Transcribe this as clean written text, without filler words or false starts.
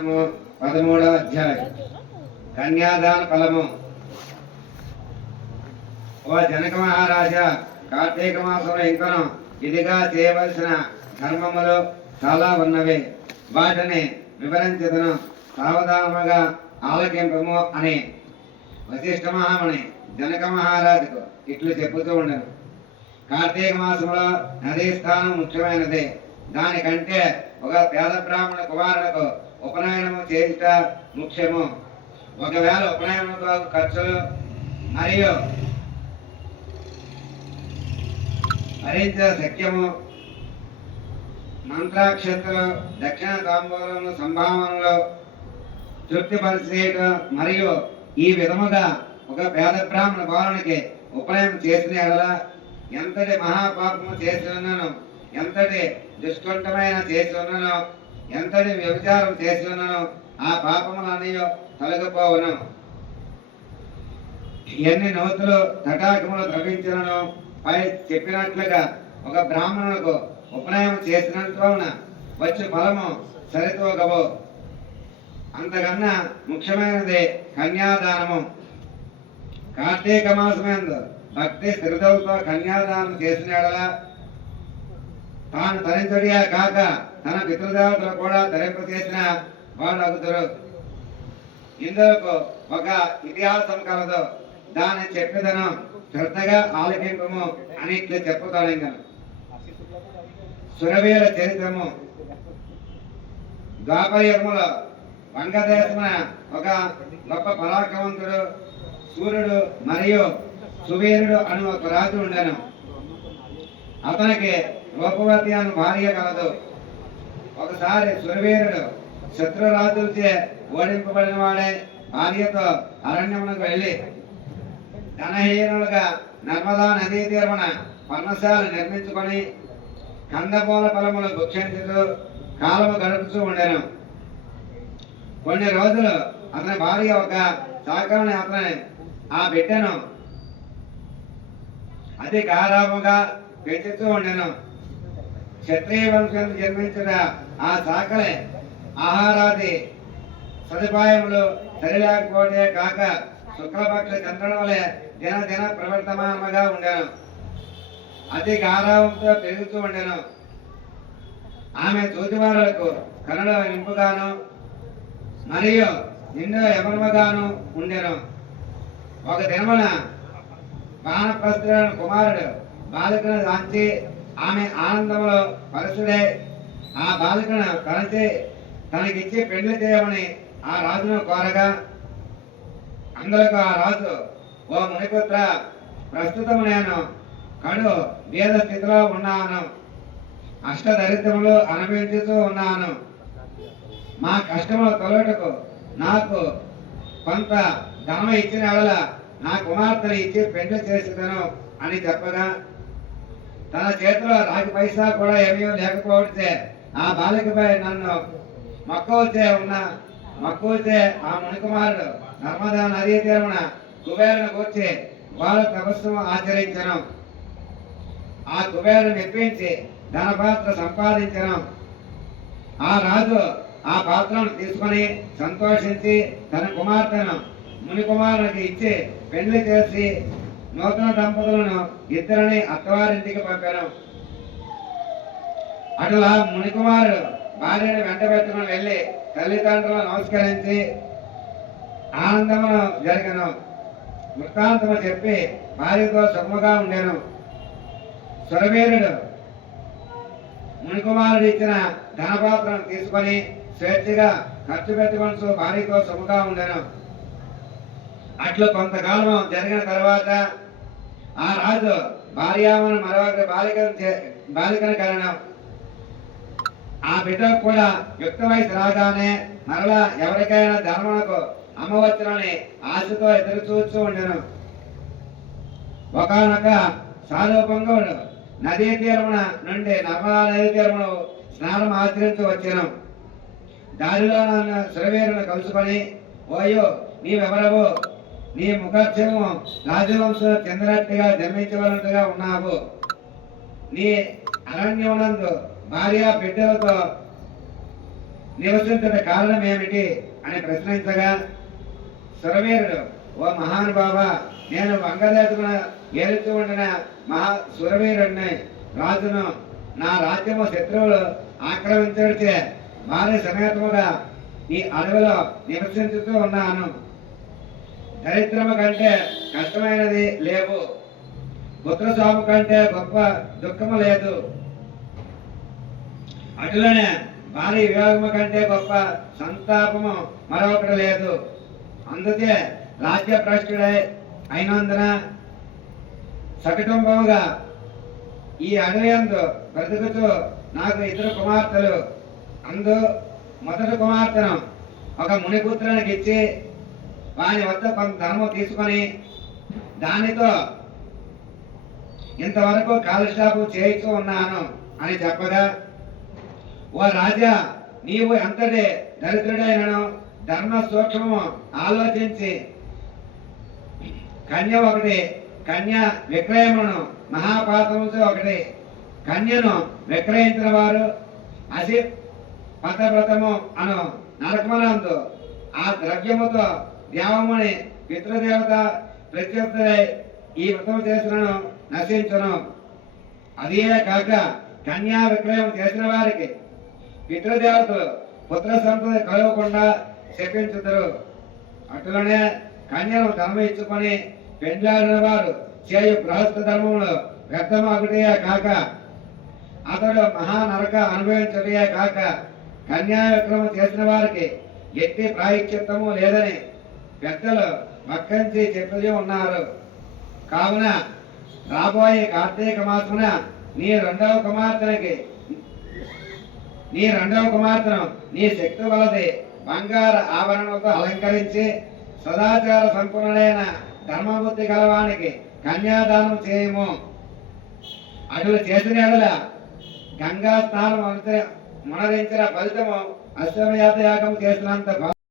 13వ అధ్యాయం కన్యాదాన ఫలము. ఓ జనక మహారాజా, కార్తీక మాసంలో ఇంకను ఇదిగా చేయవలసిన ధర్మములు చాలా ఉన్నవి. వాటిని వివరించదను, సావధానముగా ఆలకింపము అని వశిష్ఠ మహాముని జనక మహారాజుకు ఇట్లు చెప్పుతూ ఉండను. కార్తీక మాసంలో నదీ స్థానం ముఖ్యమైనది. దానికంటే ఒక పేద బ్రాహ్మణ కుమారులకు ఉపనయనము చేయుట ముఖ్యము. ఒకవేళ ఉపనయనముకు ఖర్చులు మరియు భరించే శక్యము, మంత్రాక్షతలు, దక్షిణ తాంబూలము, సంభావనలు తృప్తిపరిచేయటం మరియు ఈ విధముగా ఒక పేద బ్రాహ్మణ బాలునికి ఉపనయనం చేసిన ఎడల ఎంతటి మహాపాపము చేసి ఉన్నాను, ఎంతటి దుష్కంఠమైన చేసి ఉన్నాను, ఎంతటి వ్యభిచారం చేసి ఉన్నాను, ఆ పాపములన్నీ తొలగిపోవును. ఎన్ని నూతులు తటాకములు ద్రవించను పై చెప్పినట్లుగా ఒక బ్రాహ్మణులకు ఉపనయనం చేసినందున వచ్చే ఫలము సరితూగవు. అంతకన్నా ముఖ్యమైనది కన్యాదానము. కార్తీక మాసమందు భక్తి శ్రద్ధలతో కన్యాదానం చేసిన ఎడల తాను తరించడియా కాక తన పితృదేవతలు కూడా ధరింపచేసిన వాడు అగుతారు. ఇందుకు ఒక ఇతిహాసం కలదు, దాన్ని చెప్పేదను, శ్రద్ధగా ఆలకింపము అని ఇట్లా చెప్పుతాడు. సురవీర చరిత్రము. ద్వాపరయుగములో వంగదేశమున ఒక గొప్ప పరాక్రమంతుడు సూర్యుడు మరియు సువీరుడు అని ఒక రాజు ఉండెను. అతనికి రూపవతి అని భార్య కలదు. ఒకసారి సురవీరుడు శత్రురాజులచే ఓడింపబడిన వాడే భార్యతో అరణ్యమునకు వెళ్ళి ధనహీనులుగా నర్మదా నదీ తీరమున పర్ణశాల నిర్మించుకొని కందమూల ఫలములు భుక్షించుతూ కాలము గడుపుతూ ఉండెను. కొన్ని రోజులు అతని భార్య ఒక సాకరుని అతని ఆ బిడ్డను అతి గారాముగా పెంచుతూ ఉండెను. క్షత్రియ వంశం జన్మించిన ఆ సాకలే ఆహారాది సదుపాయములు సరిలేకపోతే కాక శుక్లపక్ష చంద్రుని వలె దినదిన ప్రవర్తమానముగా ఉండెను. అతి గారావంతో పెరుగుతూ ఉండెను. ఆమె చూచివారులకు కనుల ఇంపుగాను మరియు నిండు యమనముగాను ఉండెను. ఒక దినమున వానప్రస్థుడైన కుమారుడు బాలికను దాంచి ఆమె ఆనందంలో పరచుడై ఆ బాలికను తనచి తనకిచ్చి పెళ్లి చేయమని ఆ రాజును కోరగా, అందులకు ఆ రాజు, ఓ మునిపుత్ర, ప్రస్తుతం నేను కడు భేద స్థితిలో ఉన్నాను, అష్టదరిద్రములు అనుభవించుతూ ఉన్నాను. మా కష్టములు తొలటకు నాకు కొంత ధనం ఇచ్చిన ఎడల నా కుమార్తెను ఇచ్చి పెళ్లి చేసేదను అని చెప్పగా, తన చేతిలో రాగి పైసా కూడా ఏమీ లేకపోతే ఆ బాలికపై నన్ను మక్కువచే ఆ మునికుమారుడు నర్మదా నదీ తీరమున కుబేరును కూర్చి వారు తపస్సు ఆచరించను. ఆ కుబేరును మెప్పించి ధనపాత్ర సంపాదించను. ఆ రాజు ఆ పాత్రను తీసుకొని సంతోషించి తన కుమార్తెను మునికుమారునికి ఇచ్చి పెళ్లి చేసి నూతన దంపతులను ఇద్దరిని అత్తవారింటికి పంపాను. అట్లా మునికుమారుడు భార్యను వెంట పెట్టుకుని వెళ్ళి తల్లిదండ్రులను నమస్కరించి ఆనందమును జరిగను. వృత్తాంతము చెప్పి భార్యతో సుఖముగా ఉండెను. సురవీరుడు మునికుమారుడు ఇచ్చిన ధనపాత్రను తీసుకొని స్వేచ్ఛగా ఖర్చు పెట్టుకొని భార్యతో సుఖముగా ఉండెను. అట్లు కొంతకాలం జరిగిన తర్వాత ఆ రాజు భార్యామను మరొక బాలికను కరణం. ఆ బిడ్డకు కూడా యుక్త వయసు రాగానే మరలా ఎవరికైనా ధర్మమునకు అమ్మవచ్చునని ఆశతో ఎదురు చూస్తూ ఉండెను. ఒకనొక సారూపంగా నదీ తీరమున నుండి నర్మదా నదీ తీరమును స్నానం ఆచరించి వచ్చాను. దారిలో నన్ను సురవీరుని కలుసుకొని, ఓయో నీవెవరవు, నీ ముఖక్షము రాజవంశం చెందినట్టుగా జన్మించవలనట్టుగా ఉన్నావు, నీ అరణ్యమునందు భార్య బిడ్డలతో నివసించిన కారణం ఏమిటి అని ప్రశ్నించగా సురవీరుడు, ఓ మహానుభావ, నేను వంగదేశమున ఏలుతూ ఉండిన మహా సురవీరుడిని, రాజును. నా రాజ్యము శత్రువులు ఆక్రమించడిచే భార్య సమేతముగా ఈ అడవిలో నివసించుతూ ఉన్నాను. దరిద్రము కంటే కష్టమైనది లేవు, పుత్రశాపము కంటే గొప్ప దుఃఖము లేదు, అటులనే భార్య వియోగము కంటే గొప్ప సంతాపము మరొకటి లేదు. అందుకే రాజ్యభ్రష్టుడై అయినందున సకుటుంబముగా ఈ అడవియందు బ్రతుకుతూ నాకు ఇద్దరు కుమార్తెలు. అందు మొదటి కుమార్తెను ఒక మునిపుత్రునికి ఇచ్చి వాని వద్ద కొంత ధనము తీసుకొని దానితో ఇంతవరకు కాలక్షేపం చేయిస్తూ ఉన్నాను అని చెప్పగా, ఓ రాజా, నీవు ఎంతటి దరిద్రుడైనను ధర్మ సూక్ష్మము ఆలోచించి కన్య విక్రయమును మహాపాతముతో ఒకటి కన్యను విక్రయించిన వారు అసి పతవ్రతము అను నరకమనందు ఆ ద్రవ్యముతో దేవముని పితృదేవత ప్రత్యుక్తుడై ఈ వ్రతము చేసినను నశించును. అదే కాక కన్యా విక్రయం చేసిన వారికి పితృదేవతలు పుత్ర సంతతి కలగకుండా శపించుతారు. అట్లనే కన్యను ధర్మం ఇచ్చుకొని పెండ్లాడిన వారు చేయు గృహస్థ ధర్మములు వ్యర్థమగుటే కాక అతడు మహానరక అనుభవించడే కాక కన్యా విక్రమం చేసిన వారికి ఎట్టి ప్రాయశ్చిత్తము లేదని పెద్దలు మక్కంచి చెప్పి ఉన్నారు. కావున రాబోయే కార్తీక మాసమున నీ రెండవ కుమార్తెను నీ శక్తి వలది బంగారు ఆభరణలతో అలంకరించి సదాచార సంపన్నుడైన ధర్మబుద్ధి గలవానికి కన్యాదానం చేయము. అటులు చేసిన ఎడల గంగా స్నానం మునరించిన ఫలితము అశ్వమేధ యాగం చేసినంత